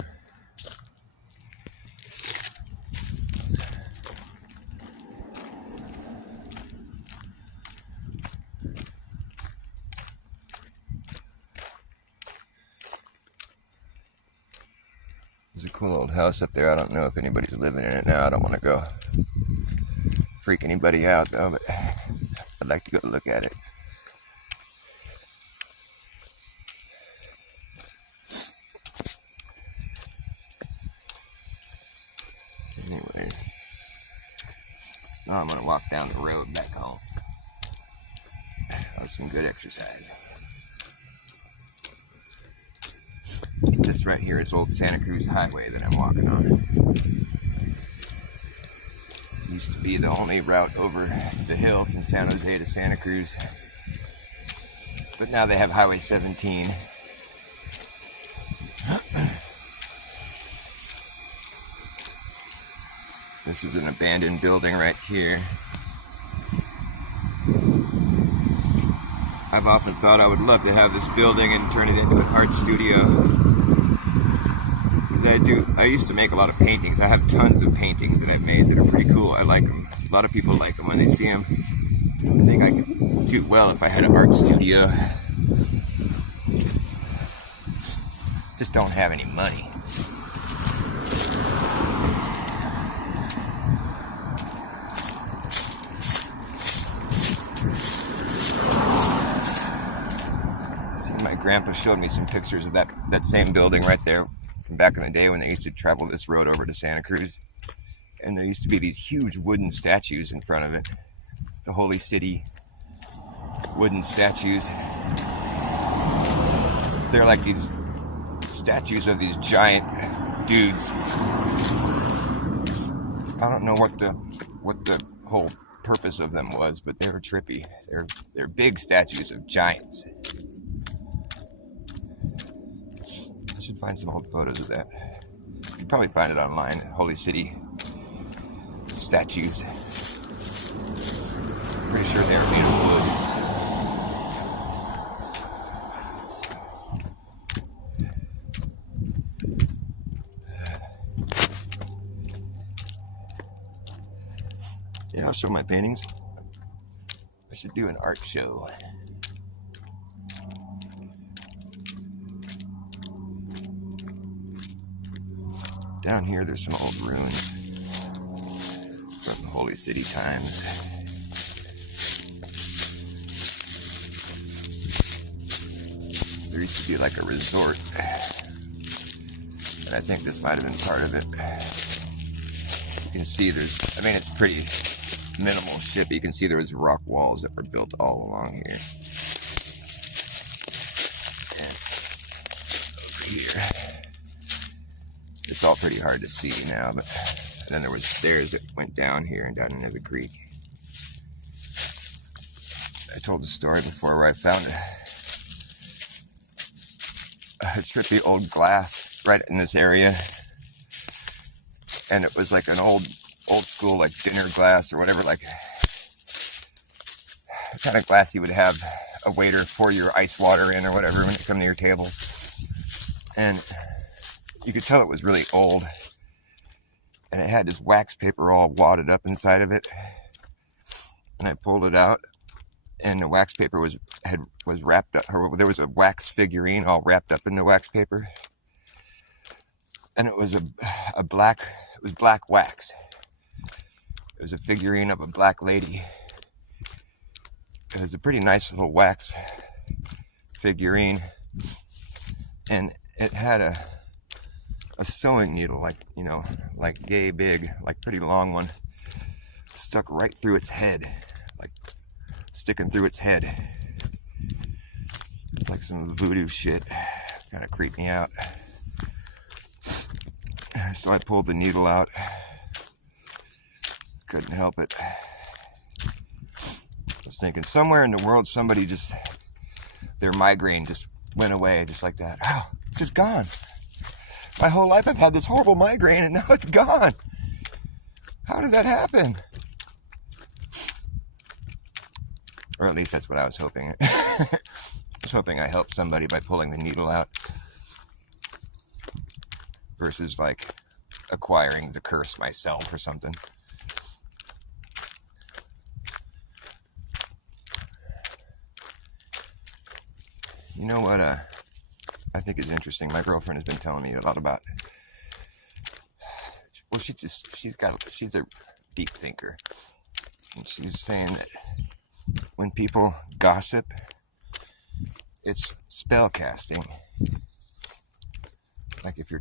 There's a cool old house up there. I don't know if anybody's living in it now. I don't want to go freak anybody out, though, but I'd like to go look at it. Anyways, now I'm going to walk down the road back home. That was some good exercise. This right here is old Santa Cruz Highway that I'm walking on. It used to be the only route over the hill from San Jose to Santa Cruz. But now they have Highway 17. This is an abandoned building right here. I've often thought I would love to have this building and turn it into an art studio. I used to make a lot of paintings. I have tons of paintings that I've made that are pretty cool. I like them. A lot of people like them when they see them. I think I could do well if I had an art studio. Just don't have any money. See, my grandpa showed me some pictures of that same building right there from back in the day when they used to travel this road over to Santa Cruz. And there used to be these huge wooden statues in front of it. The Holy City wooden statues. They're like these statues of these giant dudes. I don't know what the whole purpose of them was, but they were trippy. They're big statues of giants. I should find some old photos of that. You can probably find it online. Holy City statues. Pretty sure they were made of wood. Yeah, I'll show my paintings. I should do an art show. Down here, there's some old ruins from the Holy City times. There used to be like a resort, and I think this might have been part of it. You can see it's pretty minimal shit, but you can see there was rock walls that were built all along here. And over here, it's all pretty hard to see now, but then there was stairs that went down here and down into the creek. I told the story before where I found a trippy old glass right in this area, and it was like an old school like dinner glass or whatever, like the kind of glass you would have a waiter pour your ice water in or whatever when you come to your table. And you could tell it was really old, and it had this wax paper all wadded up inside of it. And I pulled it out, and the wax paper was wrapped up, or there was a wax figurine all wrapped up in the wax paper, and it was black wax. It was a figurine of a black lady. It was a pretty nice little wax figurine, and it had a sewing needle, like yay big, like pretty long one, stuck right through its head, like sticking through its head, like some voodoo shit. Kind of creeped me out. So I pulled the needle out. Couldn't help it. I was thinking somewhere in the world somebody their migraine just went away just like that. Oh, it's just gone. My whole life I've had this horrible migraine and now it's gone. How did that happen? Or at least that's what I was hoping. I was hoping I helped somebody by pulling the needle out versus like acquiring the curse myself or something. You know what I think is interesting? My girlfriend has been telling me a lot about, well, she's a deep thinker. And she's saying that when people gossip, it's spell casting. Like if you're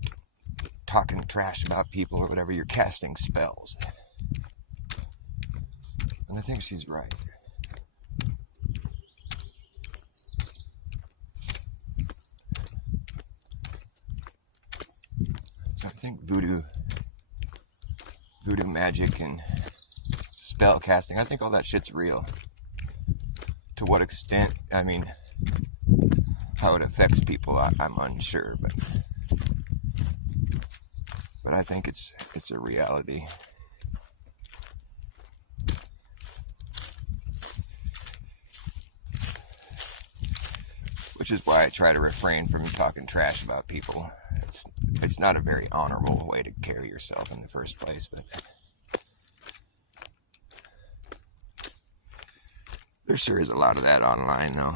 talking trash about people or whatever, you're casting spells. And I think she's right. So I think voodoo magic and spell casting, I think all that shit's real. To what extent, I mean, how it affects people, I'm unsure, but I think it's a reality. Which is why I try to refrain from talking trash about people. It's not a very honorable way to carry yourself in the first place, but There sure is a lot of that online, though.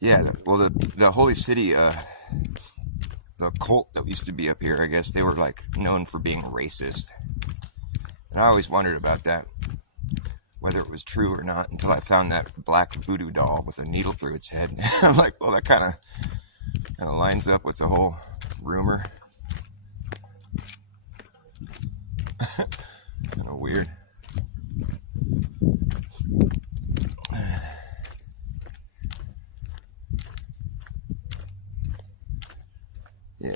Yeah, well, the Holy City, the cult that used to be up here, I guess they were like known for being racist. And I always wondered about that, whether it was true or not, until I found that black voodoo doll with a needle through its head. I'm like, well, that kind of lines up with the whole rumor. Kind of weird. Yeah.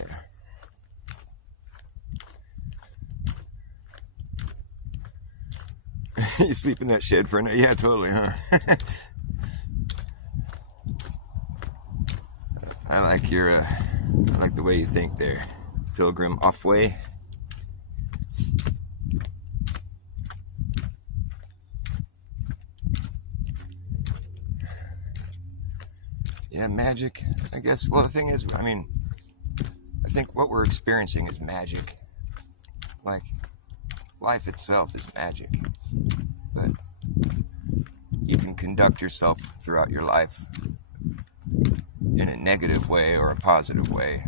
You sleep in that shed for a night? Yeah, totally, huh? I like the way you think there, Pilgrim Offway. Yeah, magic, I guess. Well, the thing is, I mean, I think what we're experiencing is magic. Like, life itself is magic. But you can conduct yourself throughout your life in a negative way or a positive way.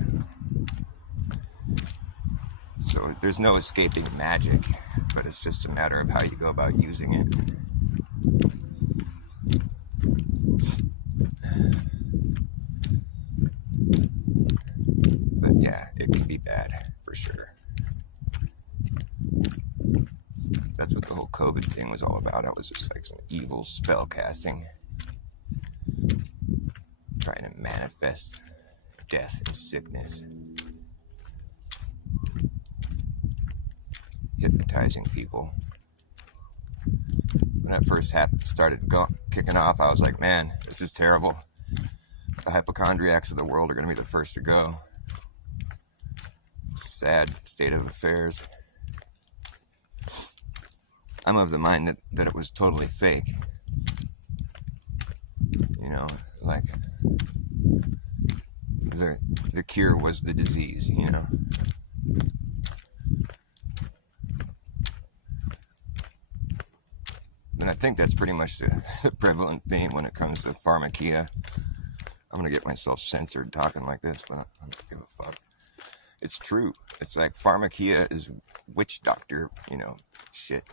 So there's no escaping magic, but it's just a matter of how you go about using it. But yeah, it can be bad, for sure. That's what the whole COVID thing was all about. It was just like some evil spell casting, trying to manifest death and sickness, hypnotizing people. When that first started kicking off, I was like, man, this is terrible. The hypochondriacs of the world are going to be the first to go. Sad state of affairs. I'm of the mind that it was totally fake. You know, like the cure was the disease, you know. And I think that's pretty much the prevalent theme when it comes to pharmakia. I'm going to get myself censored talking like this, but I don't give a fuck. It's true. It's like pharmakia is witch doctor, you know, shit.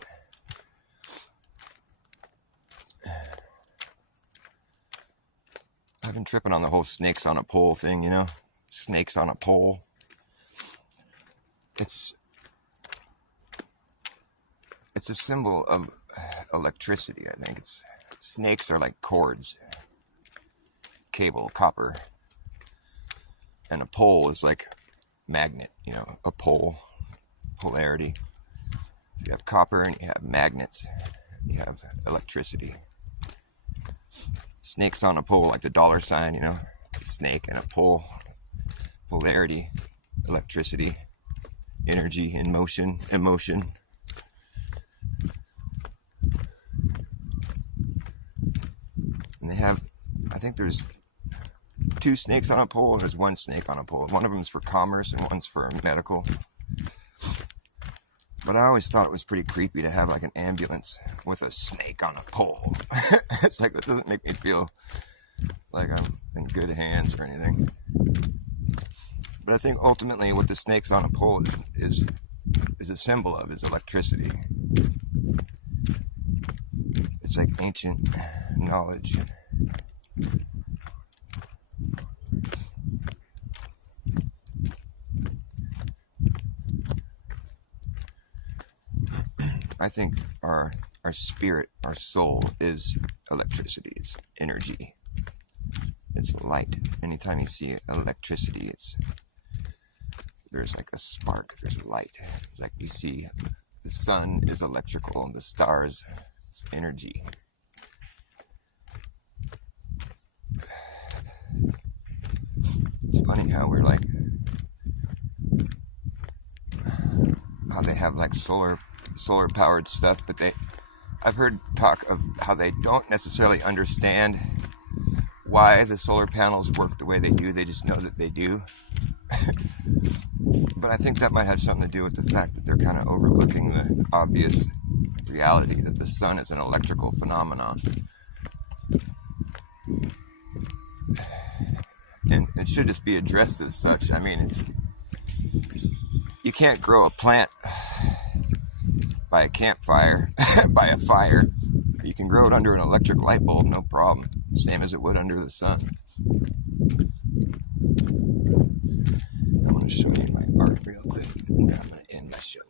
I've been tripping on the whole snakes on a pole thing, you know? Snakes on a pole. It's a symbol of electricity, I think. Snakes are like cords. Cable, copper. And a pole is like magnet, you know, a pole. Polarity. So you have copper and you have magnets. You have electricity. Snakes on a pole, like the dollar sign, you know, it's a snake and a pole. Polarity, electricity, energy in motion, emotion. And they have, I think there's 2 snakes on a pole and there's 1 snake on a pole. One of them is for commerce and one's for medical. But I always thought it was pretty creepy to have like an ambulance with a snake on a pole. It's like, that doesn't make me feel like I'm in good hands or anything. But I think ultimately what the snakes on a pole is a symbol of is electricity. It's like ancient knowledge. I think our spirit, our soul is electricity. It's energy. It's light. Anytime you see electricity, there's like a spark. There's light. It's like you see the sun is electrical and the stars, it's energy. It's funny how we're like, how they have like solar powered stuff, but I've heard talk of how they don't necessarily understand why the solar panels work the way they do. They just know that they do. But I think that might have something to do with the fact that they're kind of overlooking the obvious reality that the sun is an electrical phenomenon. And it should just be addressed as such. I mean, you can't grow a plant by a campfire, by a fire. You can grow it under an electric light bulb, no problem. Same as it would under the sun. I'm going to show you my art real quick, and then I'm going to end my show.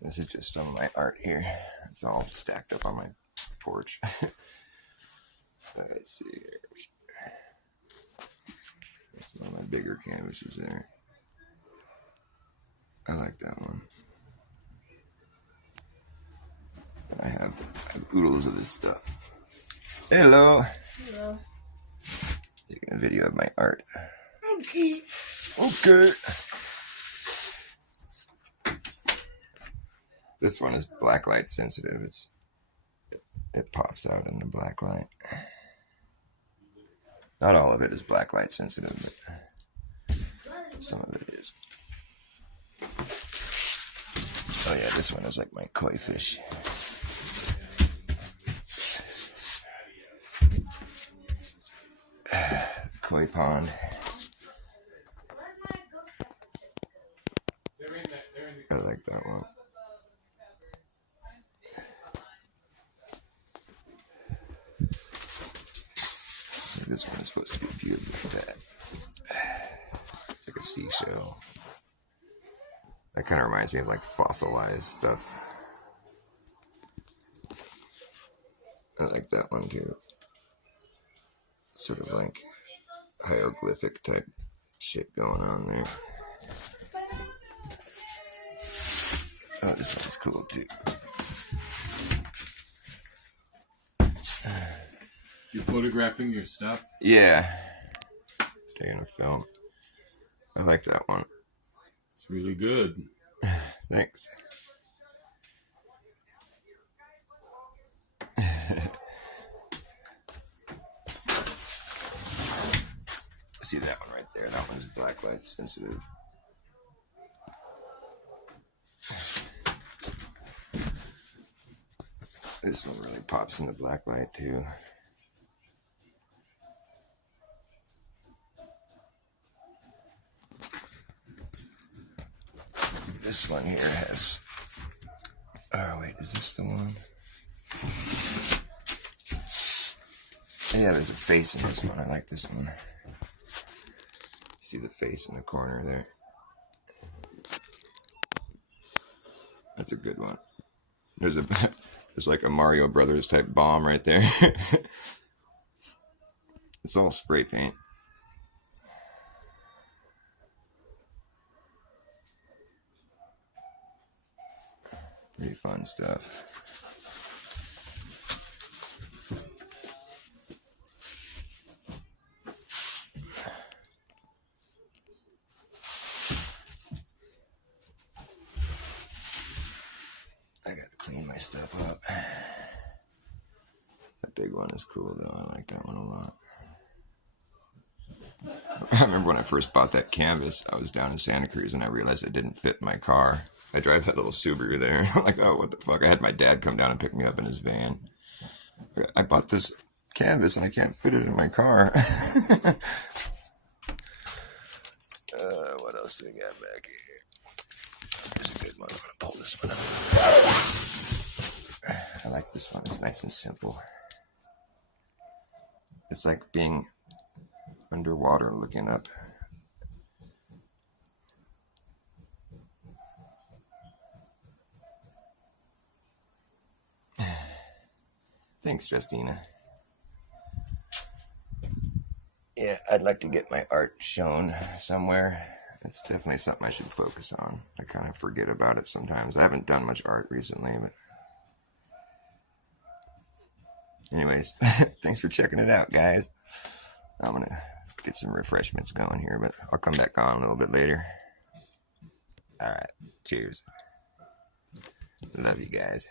This is just some of my art here. It's all stacked up on my porch. Let's see here. One of my bigger canvases there. I like that one. I have oodles of this stuff. Hello. Hello. Taking a video of my art. Okay. Okay. This one is black light sensitive. It pops out in the black light. Not all of it is black light sensitive, but some of it is. Oh yeah, this one is like my koi fish. Koi pond. I like that one. This one is supposed to be viewed like that. It's like a seashell. That kind of reminds me of like fossilized stuff. I like that one too. Sort of like hieroglyphic type shit going on there. Oh, this one's cool too. You're photographing your stuff? Yeah. Taking a film. I like that one. It's really good. Thanks. See that one right there? That one's black light sensitive. This one really pops in the black light too. This one here has... Oh wait, is this the one? Yeah, there's a face in this one. I like this one. See the face in the corner there? That's a good one. There's like a Mario Brothers type bomb right there. It's all spray paint. Pretty fun stuff. I gotta clean my stuff up. That big one is cool though. I like that one a lot. I remember when I first bought that canvas, I was down in Santa Cruz and I realized it didn't fit my car. I drive that little Subaru there. I'm like, oh, what the fuck? I had my dad come down and pick me up in his van. I bought this canvas and I can't fit it in my car. What else do we got back here? There's a good one. I'm going to pull this one up. I like this one. It's nice and simple. It's like being underwater looking up. Thanks, Justina. Yeah, I'd like to get my art shown somewhere. It's definitely something I should focus on. I kind of forget about it sometimes. I haven't done much art recently, but anyways, thanks for checking it out, guys. I'm gonna get some refreshments going here, but I'll come back on a little bit later. All right, cheers. Love you guys.